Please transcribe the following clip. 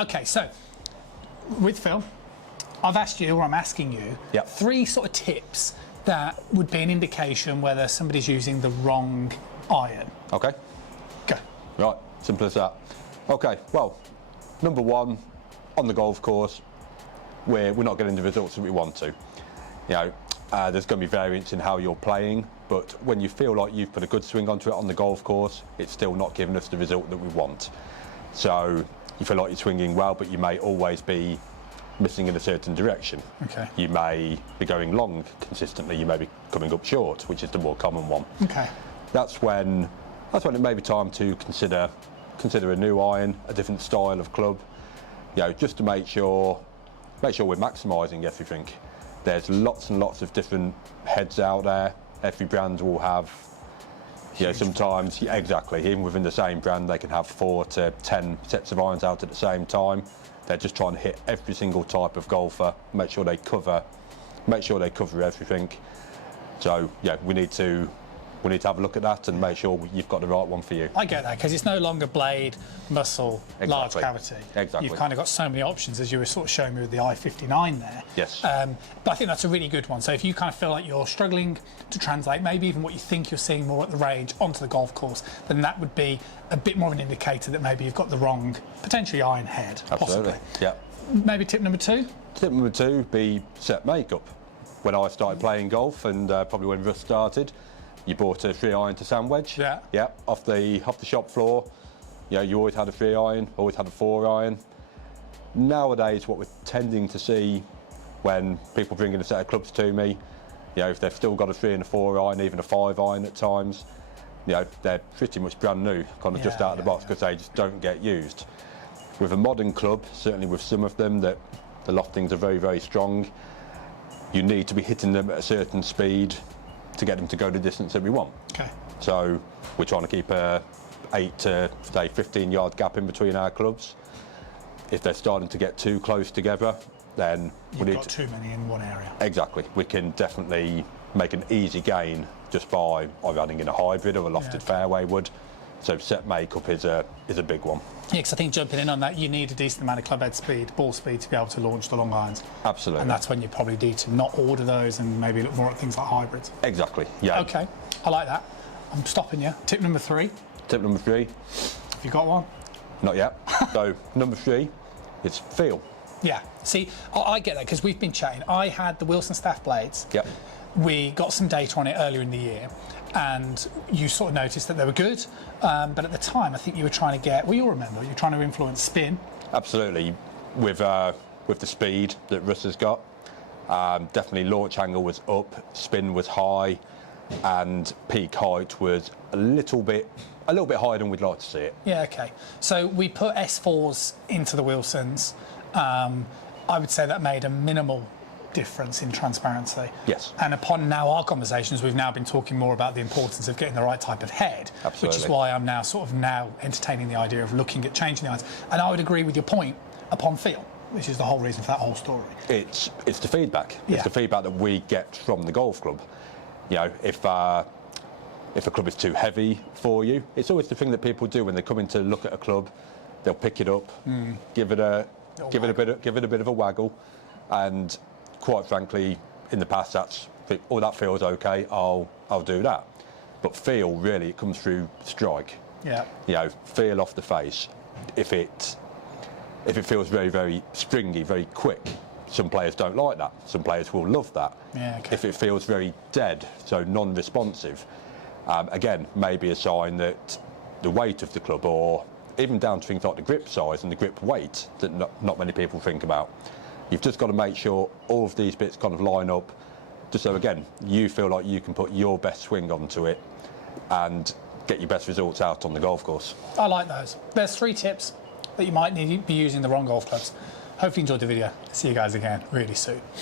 Okay, so with Phil, I've asked you, or I'm asking you, Yep. 3 sort of tips that would be an indication whether somebody's using the wrong iron. Okay. Go. Right, simple as that. Okay, well, number 1, on the golf course, we're not getting the results that we want to. You know, there's going to be variance in how you're playing, but when you feel like you've put a good swing onto it on the golf course, it's still not giving us the result that we want. So you feel like you're swinging well, but you may always be missing in a certain direction. Okay. You may be going long consistently, you may be coming up short, which is the more common one. Okay. That's when it may be time to consider a new iron, a different style of club, you know, just to make sure we're maximising everything. There's lots and lots of different heads out there. Every brand will have, you know, sometimes, yeah, exactly, even within the same brand, they can have 4 to 10 sets of irons out at the same time. They're just trying to hit every single type of golfer, make sure they cover everything. So yeah, we need to have a look at that and make sure you've got the right one for you. I get that, because it's no longer blade, muscle, large cavity. Exactly. You've kind of got so many options, as you were sort of showing me with the I-59 there. Yes. But I think that's a really good one. So if you kind of feel like you're struggling to translate maybe even what you think you're seeing more at the range onto the golf course, then that would be a bit more of an indicator that maybe you've got the wrong, potentially iron head. Absolutely. Possibly. Yeah. Maybe tip number 2? Tip number 2 be set makeup. When I started playing golf, and probably when Russ started, you bought a 3-iron to sand wedge. Yeah. Yeah. Off the shop floor. You know, you always had a 3-iron, always had a 4-iron. Nowadays, what we're tending to see when people bring in a set of clubs to me, you know, if they've still got a 3 and a 4-iron, even a 5-iron at times, you know, they're pretty much brand new, kind of just out of the box, because they just don't get used. With a modern club, certainly with some of them, that the loftings are very, very strong. You need to be hitting them at a certain speed to get them to go the distance that we want. Okay. So we're trying to keep a 8 to say 15-yard gap in between our clubs. If they're starting to get too close together, then You've got too many in one area. Exactly. We can definitely make an easy gain just by running in a hybrid or a lofted fairway wood. So set makeup is a big one. Yeah, because I think jumping in on that, you need a decent amount of club head speed, ball speed, to be able to launch the long irons. Absolutely. And that's when you probably need to not order those and maybe look more at things like hybrids. Exactly, yeah. Okay, I like that. I'm stopping you. Tip number 3. Tip number 3. Have you got one? Not yet. So number 3 is feel. Yeah, see, I get that, because we've been chatting. I had the Wilson Staff blades. Yep. We got some data on it earlier in the year, and you sort of noticed that they were good, but at the time I think you were trying to get, well, you'll remember, you're trying to influence spin. Absolutely. With the speed that Russ has got, definitely launch angle was up, spin was high, and peak height was a little bit higher than we'd like to see it. Yeah, okay. So we put S4s into the Wilsons. I would say that made a minimal difference in transparency. Yes. And upon now our conversations, we've now been talking more about the importance of getting the right type of head. Absolutely. Which is why I'm now sort of entertaining the idea of looking at changing the irons. And I would agree with your point upon feel, which is the whole reason for that whole story. It's the feedback. Yeah. It's the feedback that we get from the golf club. You know, if a club is too heavy for you, it's always the thing that people do when they come in to look at a club. They'll pick it up, give it a bit of a waggle, and quite frankly, in the past, that feels okay. I'll do that. But feel, really, it comes through strike. Yeah. You know, feel off the face. If it feels very, very springy, very quick, some players don't like that. Some players will love that. Yeah, okay. If it feels very dead, so non-responsive, again, maybe a sign that the weight of the club, or even down to things like the grip size and the grip weight, that not many people think about. You've just got to make sure all of these bits kind of line up, just so, again, you feel like you can put your best swing onto it and get your best results out on the golf course. I like those. There's 3 tips that you might need to be using the wrong golf clubs. Hopefully you enjoyed the video. See you guys again really soon.